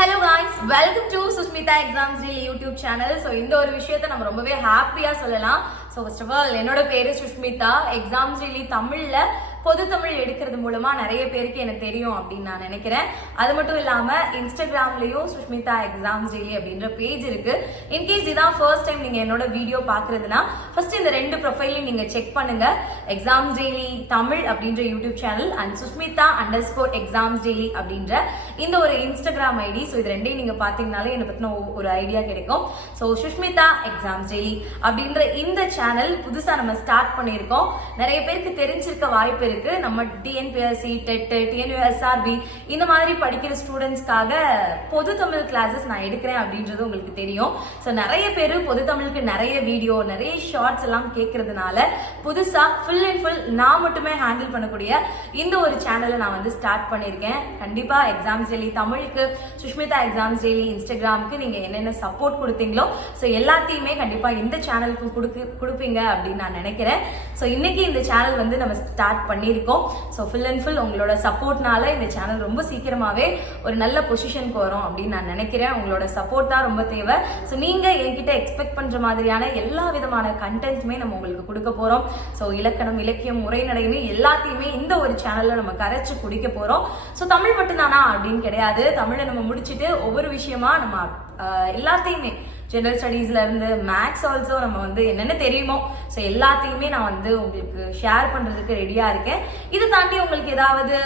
Hello guys, welcome to Susmita Exams Daily YouTube channel. So இந்த ஒரு விஷயத்தை நம்ம ரொம்பவே ஹாப்பியா சொல்லலாம். So first of all என்னோட பேரு சுஷ்மிதா. Exams Daily தமிழ்ல பொது தமிழ் எடுக்கிறது மூலமா நிறைய பேருக்கு எனக்கு தெரியும் அப்படின்னு நான் நினைக்கிறேன். அது மட்டும் இல்லாம இன்ஸ்டாகிராம்லயும் சுஷ்மிதா எக்ஸாம்ஸ் டெய்லி அப்படின்ற பேஜ் இருக்கு. இன்கேஸ் இதான் ஃபர்ஸ்ட் டைம் நீங்க என்னோட வீடியோ பாக்குறதுனா ஃபர்ஸ்ட் இந்த ரெண்டு ப்ரொஃபைலையும் நீங்க செக் பண்ணுங்க. எக்ஸாம்ஸ் டெய்லி தமிழ் அப்படின்ற YouTube channel and Sushmita _exams daily அப்படின்ற இந்த ஒரு இன்ஸ்டாகிராம் ஐடி. ஸோ இது ரெண்டையும் நீங்க பாத்தீங்கனாலே என்னை பத்தின ஒரு ஐடியா கிடைக்கும். ஸோ சுஷ்மிதா எக்ஸாம்ஸ் டெய்லி அப்படின்ற இந்த சேனல் புதுசா நம்ம ஸ்டார்ட் பண்ணியிருக்கோம். நிறைய பேருக்கு தெரிஞ்சிருக்க வாய்ப்பு இருக்கு. நம்ம டிஎன்பிஎஸ்சி, டெட், டிஎன்யூஎஸ்ஆர்பி இந்த மாதிரி படிக்கிற ஸ்டூடெண்ட்ஸ்க்காக பொது தமிழ் கிளாஸஸ் நான் எடுக்கிறேன் அப்படின்றது உங்களுக்கு தெரியும். ஸோ நிறைய பேர் பொது தமிழுக்கு நிறைய வீடியோ, நிறைய ஷார்ட்ஸ் எல்லாம் கேட்கறதுனால புதுசா ஃபுல் அண்ட் ஃபுல் நான் மட்டுமே ஹேண்டில் பண்ணக்கூடிய இந்த ஒரு சேனலை நான் வந்து ஸ்டார்ட் பண்ணியிருக்கேன். கண்டிப்பா எக்ஸாம்ஸ் டெய்லி தமிழுக்கு, சுஷ்மிதா எக்ஸாம்ஸ் டெய்லி இன்ஸ்டாகிராமுக்கு நீங்க என்னென்ன சப்போர்ட் கொடுத்தீங்களோ ஸோ எல்லாத்தையுமே கண்டிப்பா இந்த சேனலுக்கு கொடுப்பீங்க அப்படின்னு நான் நினைக்கிறேன். ஸோ இன்னைக்கு இந்த சேனல் வந்து நம்ம ஸ்டார்ட் பண்ணியிருக்கோம். ஸோ ஃபுல் அண்ட் ஃபுல் உங்களோட சப்போர்ட்னால இந்த சேனல் ரொம்ப சீக்கிரமாவே ஒரு நல்ல பொசிஷனுக்கு வரும் அப்படின்னு நான் நினைக்கிறேன். உங்களோட சப்போர்ட் தான் ரொம்ப தேவை. ஸோ நீங்க என்கிட்ட எக்ஸ்பெக்ட் பண்ற மாதிரியான எல்லா விதமான கண்டென்ட்டுமே நம்ம உங்களுக்கு கொடுக்க போறோம். ஸோ இலக்கணம், இலக்கியம், உரைநடையுமே எல்லாத்தையுமே இந்த ஒரு சேனல்ல நம்ம கரைச்சு குடிக்க போறோம். ஸோ தமிழ் மட்டும்தானா அப்படின்னு கிடையாது. தமிழை நம்ம முடிச்சுட்டு ஒவ்வொரு விஷயமா நம்ம எல்லாத்தையுமே ஜெனரல் ஸ்டடீஸ்ல இருந்து மேக்ஸ் ஆல்சோ நம்ம வந்து என்னென்ன தெரியுமோ ஸோ எல்லாத்தையுமே நான் வந்து உங்களுக்கு ஷேர் பண்றதுக்கு ரெடியா இருக்கேன். இதை தாண்டி உங்களுக்கு ஏதாவது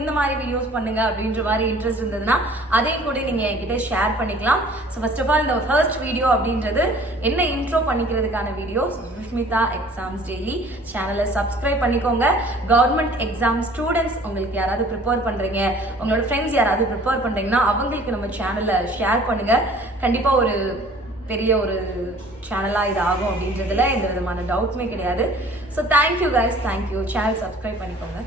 இந்த மாதிரி வீடியோஸ் பண்ணுங்க அப்படின்ற மாதிரி இன்ட்ரெஸ்ட் இருந்ததுன்னா அதையும் கூட நீங்க என்கிட்ட ஷேர் பண்ணிக்கலாம். ஸோ ஃபர்ஸ்ட் ஆஃப் ஆல் இந்த ஃபர்ஸ்ட் வீடியோ அப்படின்றது என்ன இன்ட்ரோ பண்ணிக்கிறதுக்கான வீடியோ. சுஷ்மிதா எக்ஸாம்ஸ் டெய்லி சேனலை சப்ஸ்கிரைப் பண்ணிக்கோங்க. கவர்மெண்ட் எக்ஸாம் ஸ்டூடெண்ட்ஸ் உங்களுக்கு யாராவது ப்ரிப்பேர் பண்றீங்க, உங்களோட ஃப்ரெண்ட்ஸ் யாராவது ப்ரிப்பேர் பண்றீங்கன்னா அவங்களுக்கு நம்ம சேனலை ஷேர் பண்ணுங்க. கண்டிப்பா ஒரு பெரிய ஒரு சேனலா இது ஆகும் அப்படின்றதுல எந்த விதமான டவுட்மே கிடையாது. So thank you guys, thank you. Channel subscribe பண்ணிக்கோங்க.